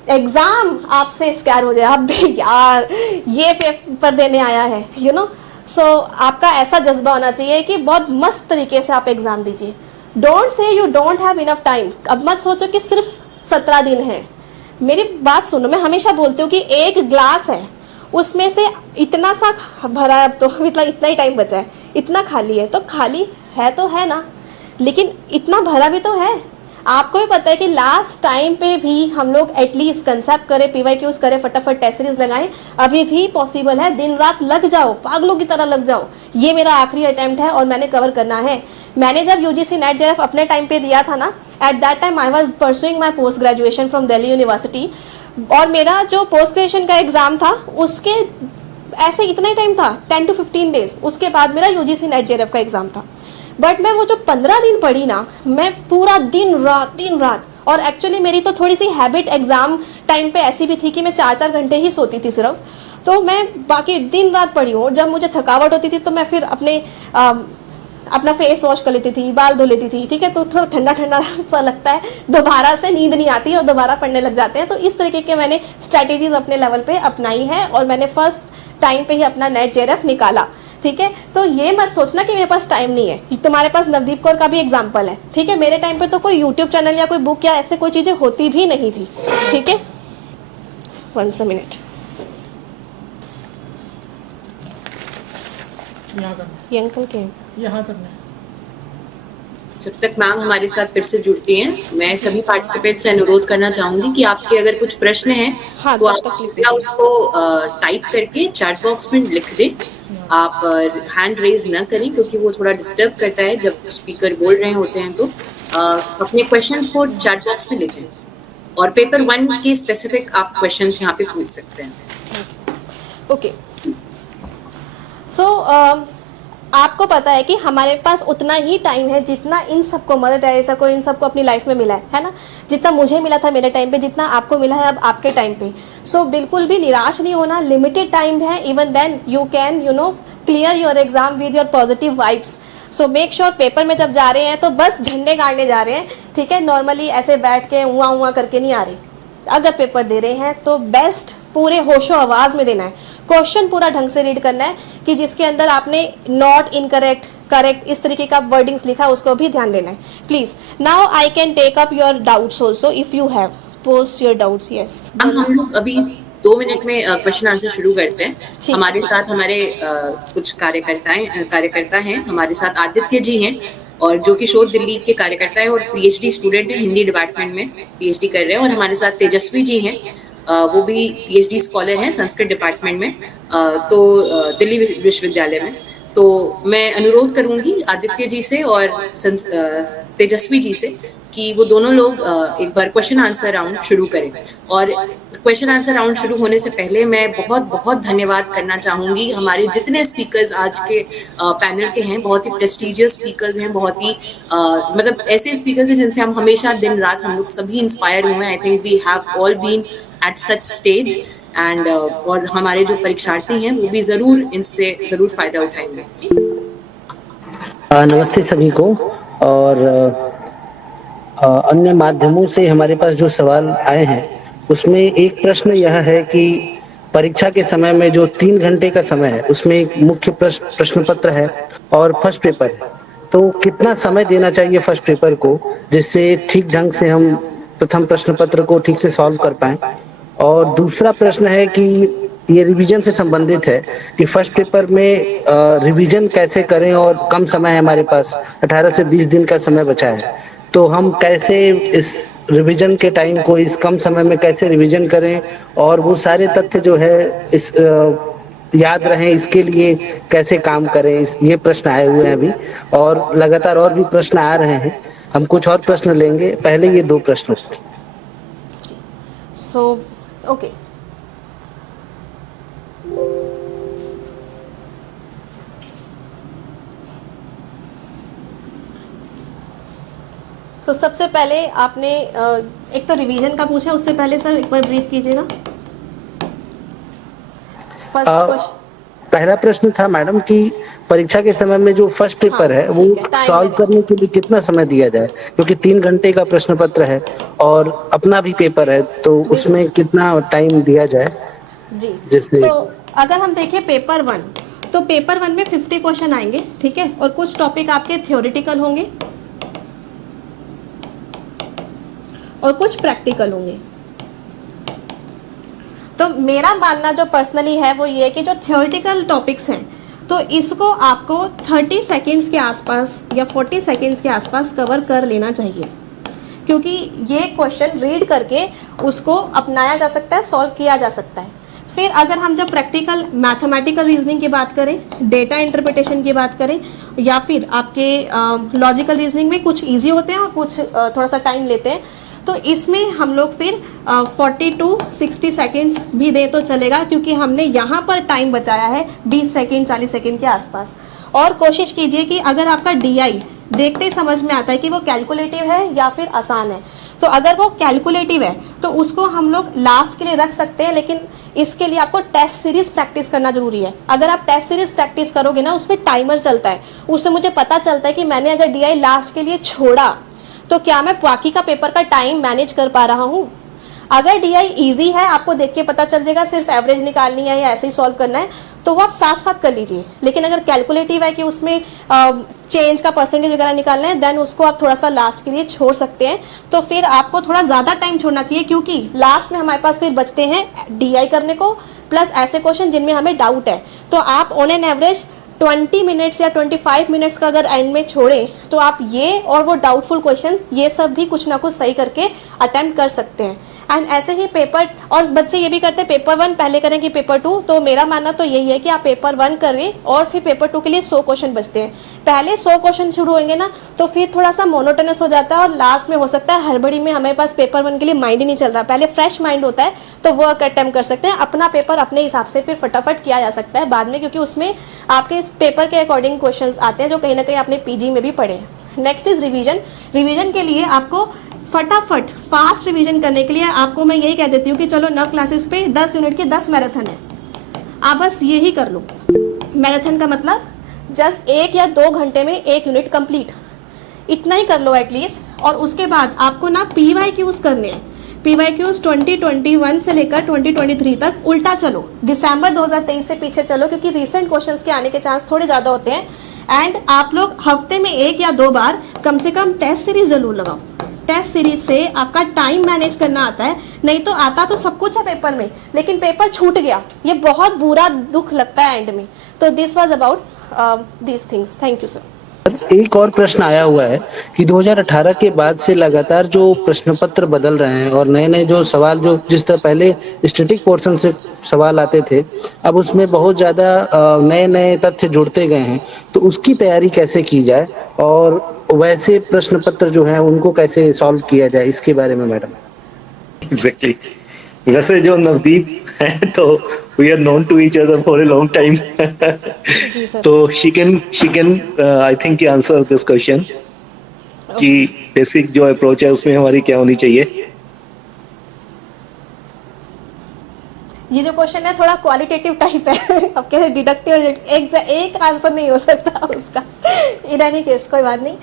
एग्ज़ाम आपसे स्कैर हो जाए, अब यार ये पेपर देने आया है, यू नो। सो आपका ऐसा जज्बा होना चाहिए कि बहुत मस्त तरीके से आप एग्ज़ाम दीजिए। Don't say you don't have enough time. अब मत सोचो कि सिर्फ 17 दिन है। मेरी बात सुनो, मैं हमेशा बोलती हूँ कि एक ग्लास है उसमें से इतना सा भरा है, तो मतलब इतना ही टाइम बचा है, इतना खाली है, तो खाली है तो है ना, लेकिन इतना भरा भी तो है। आपको भी पता है कि लास्ट टाइम पे भी हम लोग एटलीस्ट कंसेप्ट करें, PYQs करें, फटाफट टेस्ट सीरीज लगाएं, अभी भी पॉसिबल है। दिन रात लग जाओ, पागलों की तरह लग जाओ। ये मेरा आखिरी अटेम्प्ट है और मैंने कवर करना है। मैंने जब UGC नेट JRF अपने टाइम पे दिया था ना, at that time I was pursuing my post graduation from Delhi university, और मेरा जो पोस्ट ग्रेजुएशन का एग्ज़ाम था उसके ऐसे इतना ही टाइम था, 10 to 15 डेज। उसके बाद मेरा UGC नेट JRF का एग्ज़ाम था। बट मैं वो जो 15 दिन पढ़ी ना, मैं पूरा दिन रात, और एक्चुअली मेरी तो थोड़ी सी हैबिट एग्ज़ाम टाइम पे ऐसी भी थी कि मैं 4-4 घंटे ही सोती थी सिर्फ, तो मैं बाकी दिन रात पढ़ी हूँ। जब मुझे थकावट होती थी तो मैं फिर अपना फेस वॉश कर लेती थी, बाल धो लेती थी, ठीक है, तो थोड़ा ठंडा ठंडा सा लगता है, दोबारा से नींद नहीं आती और दोबारा पढ़ने लग जाते हैं। तो इस तरीके के मैंने स्ट्रैटेजीज अपने लेवल पे अपनाई है और मैंने फर्स्ट टाइम पे ही अपना नेट JRF निकाला। ठीक है, तो ये मत सोचना कि मेरे पास टाइम नहीं है। तुम्हारे पास नवदीप कौर का भी एग्जाम्पल है, ठीक है। मेरे टाइम पे तो कोई यूट्यूब चैनल या कोई बुक या ऐसे कोई चीज़ें होती भी नहीं थी, ठीक है। 1 मिनट, यहाँ करना ये अंकल के है, यहाँ करना है। जब तक मैम हमारे साथ फिर से जुड़ती हैं, मैं सभी पार्टिसिपेंट से अनुरोध करना चाहूंगी कि आपके अगर कुछ प्रश्न हैं हाँ, तो तब आप तक लिख या दीजिए। उसको टाइप करके चैट बॉक्स में लिख दें। आप हैंड रेज न करें क्योंकि वो थोड़ा डिस्टर्ब करता है जब स्पीकर बोल रहे होते हैं। तो अपने क्वेश्चंस को चैट बॉक्स में लिखें और पेपर 1 के स्पेसिफिक आप क्वेश्चंस यहाँ पे पूछ सकते हैं। ओके, सो आपको पता है कि हमारे पास उतना ही टाइम है जितना इन सबको, मदर टेरेसा को, इन सबको अपनी लाइफ में मिला है ना। जितना मुझे मिला था मेरे टाइम पे, जितना आपको मिला है अब आपके टाइम पे। सो बिल्कुल भी निराश नहीं होना, लिमिटेड टाइम है। Even then you can clear your exam with your positive vibes. So make sure paper में जब जा रहे हैं तो बस झंडे गाड़ने जा रहे हैं, ठीक है। नॉर्मली ऐसे बैठ के उआ करके नहीं आ रहे। अगर पेपर दे रहे हैं तो बेस्ट पूरे होशो आवाज़ में देना है। क्वेश्चन पूरा ढंग से रीड करना है कि जिसके अंदर आपने नॉट, इनकरेक्ट, करेक्ट इस तरीके का वर्डिंग्स लिखा है उसको भी ध्यान देना है please. Now I can take up your doubts also if you have post your doubts. Yes, हम लोग अभी 2 मिनट में क्वेश्चन आंसर शुरू करते हैं। हमारे साथ हमारे कुछ कार्यकर्ता हैं। हमारे साथ आदित्य जी हैं और जो कि शोध दिल्ली के कार्यकर्ता है और PhD स्टूडेंट है, हिंदी डिपार्टमेंट में PhD कर रहे हैं। और हमारे साथ तेजस्वी जी हैं, वो भी PhD स्कॉलर हैं संस्कृत डिपार्टमेंट में, तो दिल्ली विश्वविद्यालय में। तो मैं अनुरोध करूंगी आदित्य जी से और तेजस्वी जी से कि वो दोनों लोग एक बार क्वेश्चन आंसर राउंड शुरू करें। और क्वेश्चन आंसर राउंड शुरू होने से पहले मैं बहुत बहुत धन्यवाद करना चाहूंगी हमारे जितने स्पीकर्स आज के पैनल के हैं। बहुत ही प्रेस्टिजियस स्पीकर्स हैं, बहुत ही मतलब ऐसे स्पीकर्स हैं जिनसे हम हमेशा दिन रात हम लोग सभी इंस्पायर हुए हैं। I think we have all been at such stage and और हमारे जो परीक्षार्थी हैं वो भी जरूर इनसे जरूर फायदा उठाएंगे। नमस्ते सभी को। और अन्य माध्यमों से हमारे पास जो सवाल आए हैं उसमें एक प्रश्न यह है कि परीक्षा के समय में जो 3 घंटे का समय है उसमें एक मुख्य प्रश्न पत्र है और फर्स्ट पेपर है, तो कितना समय देना चाहिए फर्स्ट पेपर को जिससे ठीक ढंग से हम प्रथम प्रश्न पत्र को ठीक से सॉल्व कर पाएं। और दूसरा प्रश्न है कि ये रिवीजन से संबंधित है कि फर्स्ट पेपर में रिवीजन कैसे करें और कम समय है हमारे पास, 18 से 20 दिन का समय बचा है, तो हम कैसे इस रिवीजन के टाइम को इस कम समय में कैसे रिवीजन करें और वो सारे तथ्य जो है इस याद रहें इसके लिए कैसे काम करें। ये प्रश्न आए हुए हैं अभी और लगातार और भी प्रश्न आ रहे हैं। हम कुछ और प्रश्न लेंगे, पहले ये 2 प्रश्न। सो ओके, सो सबसे पहले आपने एक तो रिवीजन का पूछा, उससे पहले सर एक बार ब्रीफ कीजिएगा। फर्स्ट क्वेश्चन, पहला प्रश्न था मैडम कि परीक्षा के समय में जो फर्स्ट पेपर है वो सॉल्व करने के लिए कितना समय दिया जाए, क्योंकि 3 घंटे का प्रश्न पत्र है और अपना भी पेपर है, तो उसमें कितना टाइम दिया जाए जी। जिससे अगर हम देखें पेपर 1, तो पेपर 1 में 50 क्वेश्चन आएंगे, ठीक है, और कुछ टॉपिक आपके थ्योरेटिकल होंगे और कुछ प्रैक्टिकल होंगे। तो मेरा मानना जो पर्सनली है वो ये है कि जो थ्योरेटिकल टॉपिक्स हैं तो इसको आपको 30 सेकेंड्स के आसपास या 40 सेकेंड्स के आसपास कवर कर लेना चाहिए, क्योंकि ये क्वेश्चन रीड करके उसको अपनाया जा सकता है, सॉल्व किया जा सकता है। फिर अगर हम जब प्रैक्टिकल मैथमेटिकल रीजनिंग की बात करें, डेटा इंटरप्रिटेशन की बात करें, या फिर आपके लॉजिकल रीजनिंग में कुछ इजी होते हैं और कुछ थोड़ा सा टाइम लेते हैं, तो इसमें हम लोग फिर 40 to 60 सेकेंड्स भी दें तो चलेगा, क्योंकि हमने यहाँ पर टाइम बचाया है 20 सेकेंड 40 सेकेंड के आसपास। और कोशिश कीजिए कि अगर आपका DI देखते ही समझ में आता है कि वो कैलकुलेटिव है या फिर आसान है, तो अगर वो कैलकुलेटिव है तो उसको हम लोग लास्ट के लिए रख सकते हैं, लेकिन इसके लिए आपको टेस्ट सीरीज प्रैक्टिस करना जरूरी है। अगर आप टेस्ट सीरीज प्रैक्टिस करोगे ना, उसमें टाइमर चलता है, उससे मुझे पता चलता है कि मैंने अगर DI लास्ट के लिए छोड़ा तो क्या मैं बाकी का पेपर का टाइम मैनेज कर पा रहा हूँ। अगर DI इजी है, आपको देख के पता चल जाएगा सिर्फ एवरेज निकालनी है या ऐसे ही सॉल्व करना है, तो वो आप साथ साथ कर लीजिए। लेकिन अगर कैलकुलेटिव है कि उसमें चेंज का परसेंटेज वगैरह निकालना है, देन उसको आप थोड़ा सा लास्ट के लिए छोड़ सकते हैं। तो फिर आपको थोड़ा ज़्यादा टाइम छोड़ना चाहिए, क्योंकि लास्ट में हमारे पास फिर बचते हैं DI करने को प्लस ऐसे क्वेश्चन जिनमें हमें डाउट है। तो आप ऑन एन एवरेज 20 मिनट्स या 25 मिनट्स का अगर एंड में छोड़ें तो आप ये और वो डाउटफुल क्वेश्चन ये सब भी कुछ ना कुछ सही करके अटेम्प्ट कर सकते हैं। एंड ऐसे ही पेपर, और बच्चे ये भी करते हैं पेपर 1 पहले करें कि पेपर 2, तो मेरा मानना तो यही है कि आप पेपर 1 करें और फिर पेपर 2 के लिए 100 क्वेश्चन बचते हैं। पहले 100 क्वेश्चन शुरू होंगे ना तो फिर थोड़ा सा मोनोटोनस हो जाता है और लास्ट में हो सकता है हड़बड़ी में हमारे पास पेपर 1 के लिए माइंड ही नहीं चल रहा। पहले फ्रेश माइंड होता है तो वो अटेम्प्ट कर सकते हैं, अपना पेपर अपने हिसाब से फिर फटाफट किया जा सकता है बाद में, क्योंकि उसमें आपके इस पेपर के अकॉर्डिंग क्वेश्चंस आते हैं जो कहीं ना कहीं आपने PG में भी पढ़े हैं। Next is revision. रिवीजन के लिए आपको फटाफट फास्ट रिवीजन करने के लिए आपको मैं यही कह देती हूँ कि चलो 9 क्लासेस पे 10 यूनिट की 10 मैराथन है, आप बस यही कर लो। मैराथन का मतलब जस्ट 1 या 2 घंटे में 1 यूनिट कंप्लीट, इतना ही कर लो एटलीस्ट। और उसके बाद आपको ना PYQs करने हैं। PYQs 2021 से लेकर 2023 तक उल्टा चलो, दिसंबर 2023 से पीछे चलो, क्योंकि रिसेंट क्वेश्चंस के आने के चांस थोड़े ज़्यादा होते हैं। एंड आप लोग हफ्ते में 1 या 2 बार कम से कम टेस्ट सीरीज जरूर लगाओ। टेस्ट सीरीज से आपका टाइम मैनेज करना आता है, नहीं तो आता तो सब कुछ है पेपर में, लेकिन पेपर छूट गया, ये बहुत बुरा दुख लगता है एंड में। तो this was about this things. Thank you sir. एक और प्रश्न आया हुआ है कि 2018 के बाद से लगातार जो प्रश्न पत्र बदल रहे हैं और नए नए जो सवाल, जो जिस तरह पहले स्टैटिक पोर्शन से सवाल आते थे, अब उसमें बहुत ज़्यादा नए नए तथ्य जुड़ते गए हैं, तो उसकी तैयारी कैसे की जाए और वैसे प्रश्न पत्र जो है उनको कैसे सॉल्व किया जाए, इसके बारे में मैडम। एग्जैक्टली वैसे जो नवदीप है तो we are known to each other for a long time ji sir. तो she can I think answer this question कि बेसिक जो अप्रोच है उसमें हमारी क्या होनी चाहिए। ये जो क्वेश्चन है थोड़ा क्वालिटेटिव टाइप है अब कहते डिडक्टिव एक आंसर नहीं हो सकता उसका इन एनी केस, कोई बात नहीं।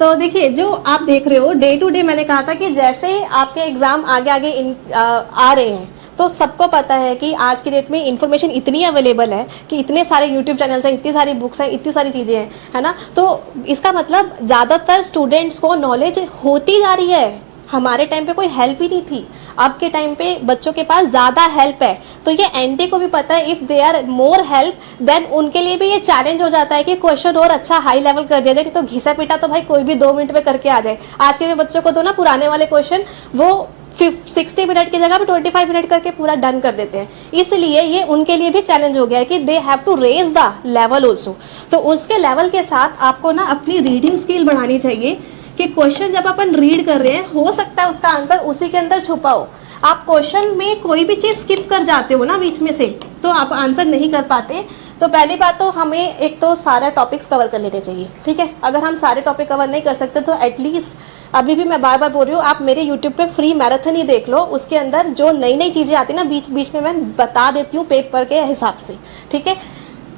तो देखिए जो आप देख रहे हो डे टू डे, मैंने कहा था कि जैसे आपके एग्जाम आगे आगे आ रहे हैं तो सबको पता है कि आज की डेट में इंफॉर्मेशन इतनी अवेलेबल है कि इतने सारे यूट्यूब चैनल्स हैं, इतनी सारी बुक्स हैं, इतनी सारी चीज़ें हैं, है ना। तो इसका मतलब ज़्यादातर स्टूडेंट्स को नॉलेज होती जा रही है। हमारे टाइम पे कोई हेल्प ही नहीं थी, अब के टाइम पे बच्चों के पास ज़्यादा हेल्प है। तो ये एनटी को भी पता है, if they are more help then उनके लिए भी ये चैलेंज हो जाता है कि क्वेश्चन और अच्छा हाई लेवल कर दिया जाए। नहीं तो घिसा पिटा तो भाई कोई भी 2 मिनट में करके आ जाए। आज के बच्चों को तो ना पुराने वाले क्वेश्चन वो 60 मिनट की जगह पे 25 मिनट करके पूरा डन कर देते हैं। इसलिए ये उनके लिए भी चैलेंज हो गया है कि they have to raise the level also. तो उसके लेवल के साथ आपको ना अपनी रीडिंग स्किल बढ़ानी चाहिए कि क्वेश्चन जब अपन रीड कर रहे हैं हो सकता है उसका आंसर उसी के अंदर छुपा हो। आप क्वेश्चन में कोई भी चीज़ स्किप कर जाते हो ना बीच में से, तो आप आंसर नहीं कर पाते। तो पहली बात तो हमें एक तो सारा टॉपिक्स कवर कर लेने चाहिए, ठीक है। अगर हम सारे टॉपिक कवर नहीं कर सकते तो एटलीस्ट, अभी भी मैं बार बार बोल रही हूँ, आप मेरे यूट्यूब पे फ्री मैराथन ही देख लो। उसके अंदर जो नई नई चीज़ें आती ना बीच बीच में मैं बता देती हूँ पेपर के हिसाब से, ठीक है।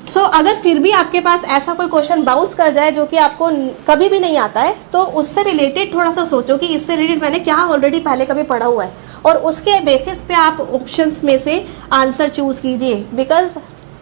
सो अगर फिर भी आपके पास ऐसा कोई क्वेश्चन बाउंस कर जाए जो कि आपको कभी भी नहीं आता है, तो उससे रिलेटेड थोड़ा सा सोचो कि इससे रिलेटेड मैंने क्या ऑलरेडी पहले कभी पढ़ा हुआ है, और उसके बेसिस पे आप ऑप्शंस में से आंसर चूज कीजिए। बिकॉज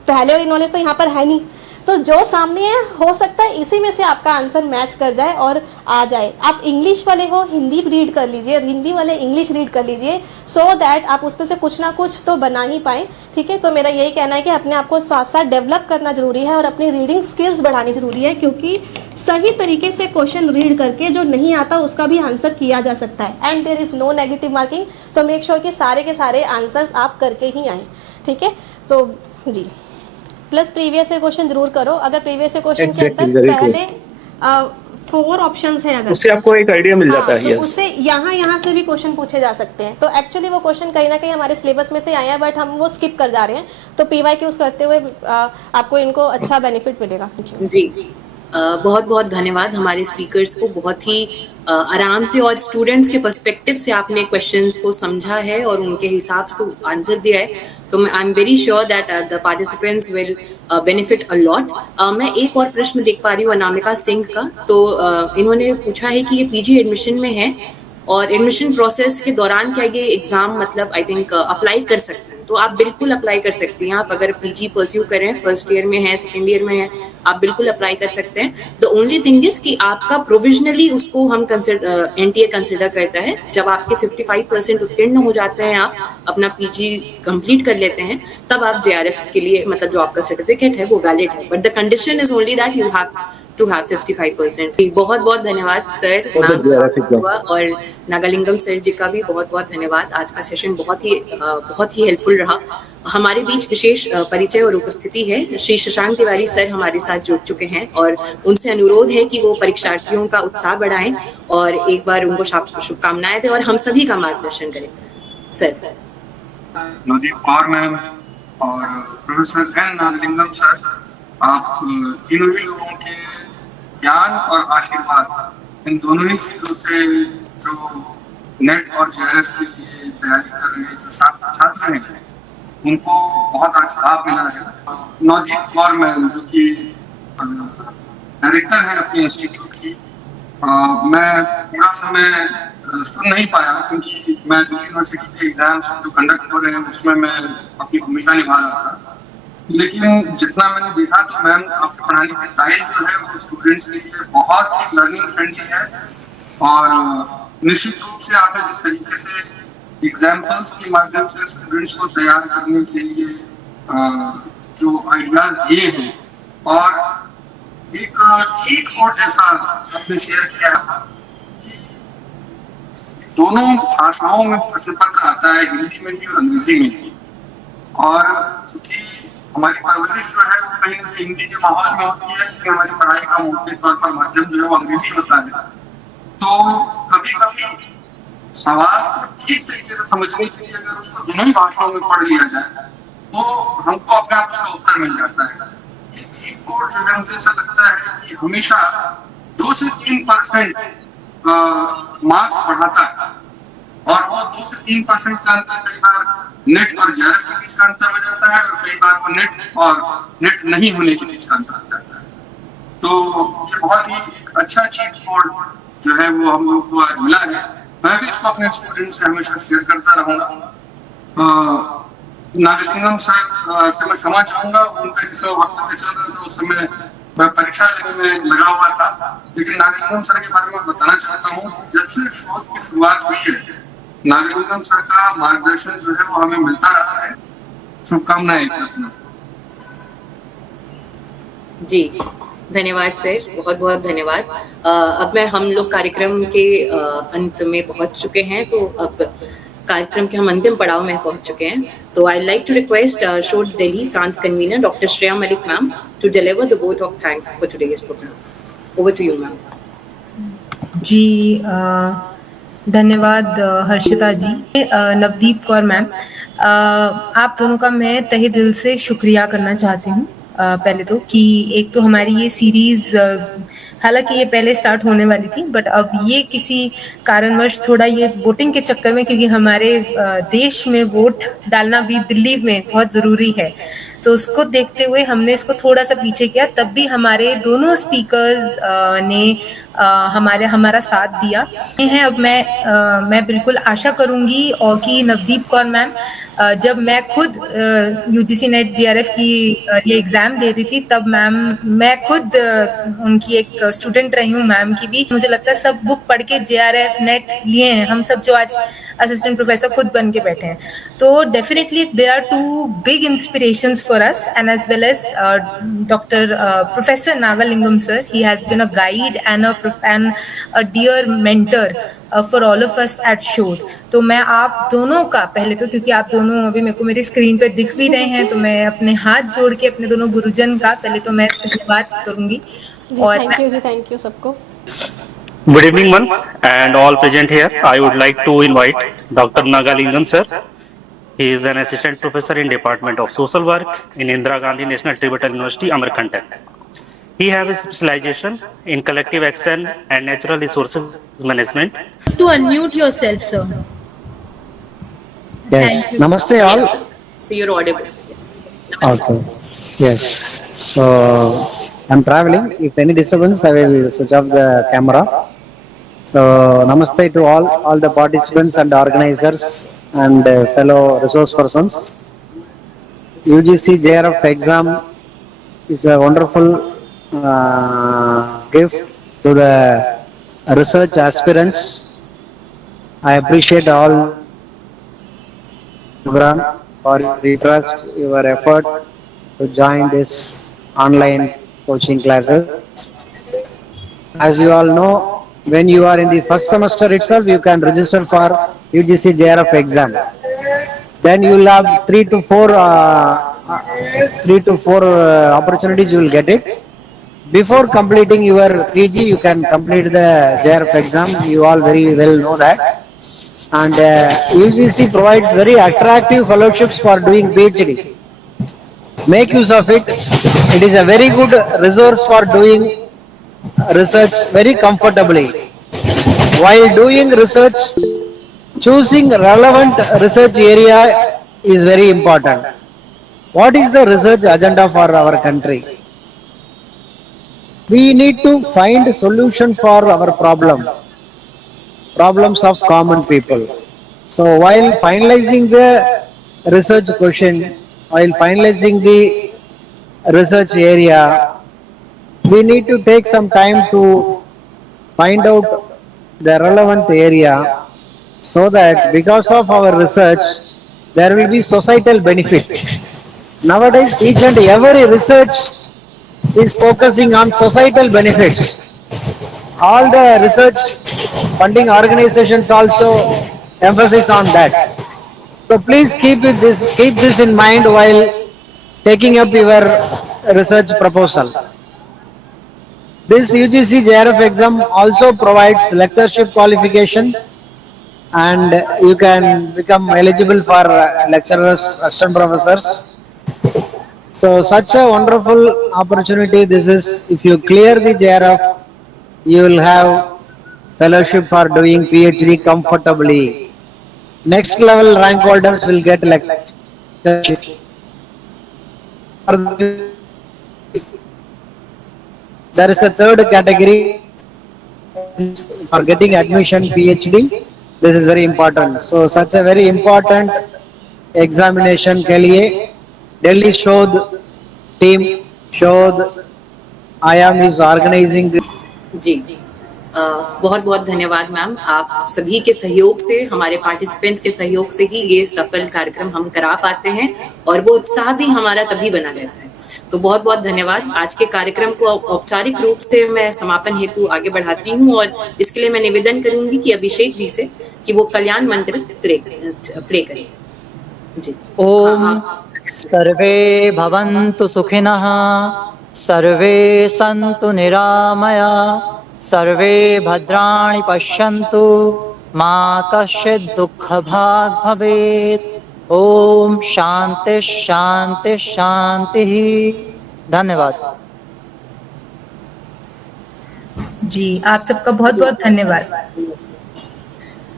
पहले वाली नॉलेज तो यहाँ पर है नहीं, तो जो सामने है हो सकता है इसी में से आपका आंसर मैच कर जाए और आ जाए। आप इंग्लिश वाले हो हिंदी रीड कर लीजिए, हिंदी वाले इंग्लिश रीड कर लीजिए, सो दैट आप उसमें से कुछ ना कुछ तो बना ही पाएँ, ठीक है। तो मेरा यही कहना है कि अपने आप को साथ साथ डेवलप करना जरूरी है और अपनी रीडिंग स्किल्स बढ़ानी जरूरी है, क्योंकि सही तरीके से क्वेश्चन रीड करके जो नहीं आता उसका भी आंसर किया जा सकता है। And there is no negative marking. तो मेक श्योर कि सारे के सारे आंसर्स आप करके ही आएँ, ठीक है। तो जी, प्लस प्रीवियस से क्वेश्चन जरूर करो। अगर प्रीवियस से क्वेश्चन के अंदर पहले 4 ऑप्शंस हैं, अगर उससे आपको एक आइडिया मिल जाता है। तो उससे यहाँ से भी क्वेश्चन पूछे जा सकते हैं। तो एक्चुअली वो क्वेश्चन कहीं ना कहीं हमारे सिलेबस में से आए हैं, बट हम वो स्किप कर जा रहे हैं। तो PYQs करते हुए आपको इनको अच्छा बेनिफिट मिलेगा। जी, बहुत बहुत धन्यवाद हमारे स्पीकर्स को। बहुत ही आराम से और स्टूडेंट्स के पर्सपेक्टिव से आपने क्वेश्चंस को समझा है और उनके हिसाब से आंसर दिया है। तो I am very sure that the participants will benefit a lot. मैं एक और प्रश्न देख पा रही हूँ अनामिका सिंह का। तो इन्होंने पूछा है कि ये PG एडमिशन में है और एडमिशन प्रोसेस के दौरान क्या ये एग्जाम मतलब आई थिंक अप्लाई कर सकते हैं। तो आप बिल्कुल अप्लाई कर सकती हैं। आप अगर PG परस्यू करें, फर्स्ट ईयर में है, सेकेंड ईयर में है, आप बिल्कुल अप्लाई कर सकते हैं। द ओनली थिंग इज कि आपका प्रोविजनली उसको हम NTA कंसिडर करता है। जब आपके 55% उत्तीर्ण हो जाते हैं, आप अपना PG कंप्लीट कर लेते हैं, तब आप JRF के लिए मतलब जो आपका सर्टिफिकेट है वो वैलिड है। But the condition is only that you have to have 55%। बहुत बहुत धन्यवाद सर, मैम और नागालिंगम सर जी का भी बहुत बहुत धन्यवाद। आज का सेशन बहुत ही हेल्पफुल रहा। हमारे बीच विशेष परिचय और उपस्थिति है, श्री शशांक तिवारी सर हमारे साथ जुड़ चुके हैं और उनसे अनुरोध है कि वो परीक्षार्थियों का उत्साह बढ़ाएं और एक बार उनको शुभकामनाएं दें और हम सभी का मार्गदर्शन करें। सर। नवदीप कौर मैम और प्रोफेसर एन नागलिंगम सर, आप तीनों ही लोगों के ज्ञान और आशीर्वाद, इन दोनों ही चीजों से जो नेट और JRF के लिए तैयारी कर रहे हैं जो छात्र हैं उनको बहुत आज लाभ मिला है। नवदीप कौर मैम जो कि डायरेक्टर है अपने इंस्टीट्यूट की, मैं पूरा समय सुन नहीं पाया क्योंकि मैं दिल्ली यूनिवर्सिटी के एग्जाम्स जो कंडक्ट हो रहे हैं उसमें मैं अपनी भूमिका निभा रहा था। लेकिन जितना मैंने देखा तो मैम आपके पढ़ाने की स्टाइल जो है वो स्टूडेंट्स के लिए बहुत ही लर्निंग फ्रेंडली है और निश्चित रूप से आपने जिस तरीके से एग्जाम्पल्स के माध्यम से स्टूडेंट्स को तैयार करने के लिए जो आइडियाज दिए हैं और एक चीट कोड जैसा आपने शेयर किया कि दोनों भाषाओं में प्रश्न पत्र आता है, हिंदी में भी और अंग्रेजी में भी। और चूंकि हमारी परवरिश जो है वो कहीं ना कहीं हिंदी के माहौल में होती है, लेकिन हमारी पढ़ाई का मोटे तौर पर माध्यम जो है वो अंग्रेजी होता है। तो कभी कभी सवाल को ठीक तरीके से समझने के लिए अगर उसको दोनों ही भाषाओं में पढ़ लिया जाए तो हमको अपने आप उसका उत्तर मिल जाता है। ये चीट कोड जो है मुझे ऐसा लगता है कि हमेशा 2 से 3% मार्क्स बढ़ाता है, और वो 2 से 3% का अंतर कई बार नेट और जेआरएफ के बीच का अंतर हो जाता है, और कई बार वो नेट और नेट नहीं होने के बीच का अंतर हो जाता है। तो ये बहुत ही अच्छा चीट कोड जो है वो हम लोग को आज मिला है। मैं भी इसको अपने स्टूडेंट से हमेशा शेयर करता रहूंगा। नागलिंगम सर से मैं क्षमा चाहूंगा, उनका जिस वक्तव्य चल रहा था उस समय मैं परीक्षा देने में लगा हुआ था, लेकिन नागलिंगम सर के बारे में बताना चाहता हूँ। जब से शोध की शुरुआत हुई है, नागलिंगम सर का मार्गदर्शन जो है वो हमें मिलता रहा है। शुभकामनाएं अपना। जी धन्यवाद सर, बहुत बहुत धन्यवाद। अब मैं हम लोग कार्यक्रम के अंत में पहुंच चुके हैं, तो अब कार्यक्रम के हम अंतिम पड़ाव में पहुंच चुके हैं। तो I like to request Shodh Delhi प्रांत convener doctor Shreya Malik ma'am to deliver the vote of thanks for today's programme. Over to you ma'am. जी धन्यवाद हर्षिता जी। नवदीप कौर मैम, आप दोनों का मैं तहे दिल से शुक्रिया करना चाहती हूँ। पहले तो कि एक तो हमारी ये सीरीज, हालांकि ये पहले स्टार्ट होने वाली थी, बट अब ये किसी कारणवश थोड़ा ये वोटिंग के चक्कर में, क्योंकि हमारे देश में वोट डालना भी दिल्ली में बहुत ज़रूरी है, तो उसको देखते हुए हमने इसको थोड़ा सा पीछे किया। तब भी हमारे दोनों स्पीकर्स ने हमारा साथ दिया है। अब मैं बिल्कुल आशा करूंगी और कि नवदीप कौर मैम, जब मैं खुद यूजीसी नेट जीआरएफ की ये एग्ज़ाम दे रही थी, तब मैम मैं खुद उनकी एक स्टूडेंट रही हूँ। मैम की भी मुझे लगता है सब बुक पढ़ के जीआरएफ नेट लिए हैं, हम सब जो आज असिस्टेंट प्रोफेसर खुद बन के बैठे हैं। तो definitely there are 2 big inspirations for us, and as well as doctor professor Nagalingam sir. He has been a guide and a dear mentor for all of us at Shodh. तो मैं आप दोनों का पहले तो, क्योंकि आप दोनों अभी मेरे को मेरी स्क्रीन पे दिख भी रहे हैं, तो मैं अपने हाथ जोड़ के अपने दोनों गुरुजन का पहले तो मैं धन्यवाद करूंगी। और थैंक यू सबको। Good evening, one and all present here. I would like to invite Dr. Nagalingam sir. He is an assistant professor in Department of Social Work in Indira Gandhi National Tibetan University, Amarkantak. He has a specialization in collective action and natural resources management. To unmute yourself, sir. Yes. Namaste all. So you're audible. Yes. Okay. Yes. So I'm traveling. If any disturbance, I will switch off the camera. So namaste to all the participants and organizers and fellow resource persons. UGC JRF exam is a wonderful gift to the research aspirants. I appreciate all program for your trust, your effort to join this online coaching classes. As you all know, when you are in the first semester itself, you can register for UGC JRF exam. Then you will have 3 to 4 opportunities. You will get it. Before completing your PG, you can complete the JRF exam. You all very well know that. And UGC provides very attractive fellowships for doing PhD. Make use of it. It is a very good resource for doing research very comfortably. While doing research, choosing relevant research area is very important. What is the research agenda for our country? We need to find a solution for our problems of common people. So while finalizing the research question, while finalizing the research area, we need to take some time to find out the relevant area, so that because of our research there will be societal benefit. Nowadays each and every research is focusing on societal benefits. All the research funding organizations also emphasize on that. So please keep this in mind while taking up your research proposal. This UGC JRF exam also provides lectureship qualification, and you can become eligible for lecturers, assistant professors. So such a wonderful opportunity this is. If you clear the JRF, you will have fellowship for doing PhD comfortably. Next level rank holders will get lectureship. There is a third category for getting admission PhD. This is very important. So such a very important examination के लिए Delhi शोध team शोध IIM is organizing. जी बहुत बहुत धन्यवाद ma'am, आप सभी के सहयोग से, हमारे पार्टिसिपेंट्स के सहयोग से ही ये सफल कार्यक्रम हम करा पाते हैं और वो उत्साह भी हमारा तभी बना रहता है। तो बहुत बहुत धन्यवाद। आज के कार्यक्रम को औपचारिक रूप से मैं समापन हेतु आगे बढ़ाती हूँ और इसके लिए मैं निवेदन करूंगी कि अभिषेक जी से कि वो कल्याण मंत्र प्ले करें। जी। ओम सर्वे भवन्तु सुखिनः, सर्वे सन्तु निरामया, सर्वे भद्राणि पश्यन्तु, मा कश्चित् दुःखभाग् भवेत्। ओम शांति शांति शांति। धन्यवाद जी, आप सबका बहुत बहुत धन्यवाद।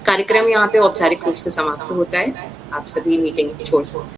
कार्यक्रम यहाँ पे औपचारिक रूप से समाप्त होता है। आप सभी मीटिंग छोड़ सकते हैं।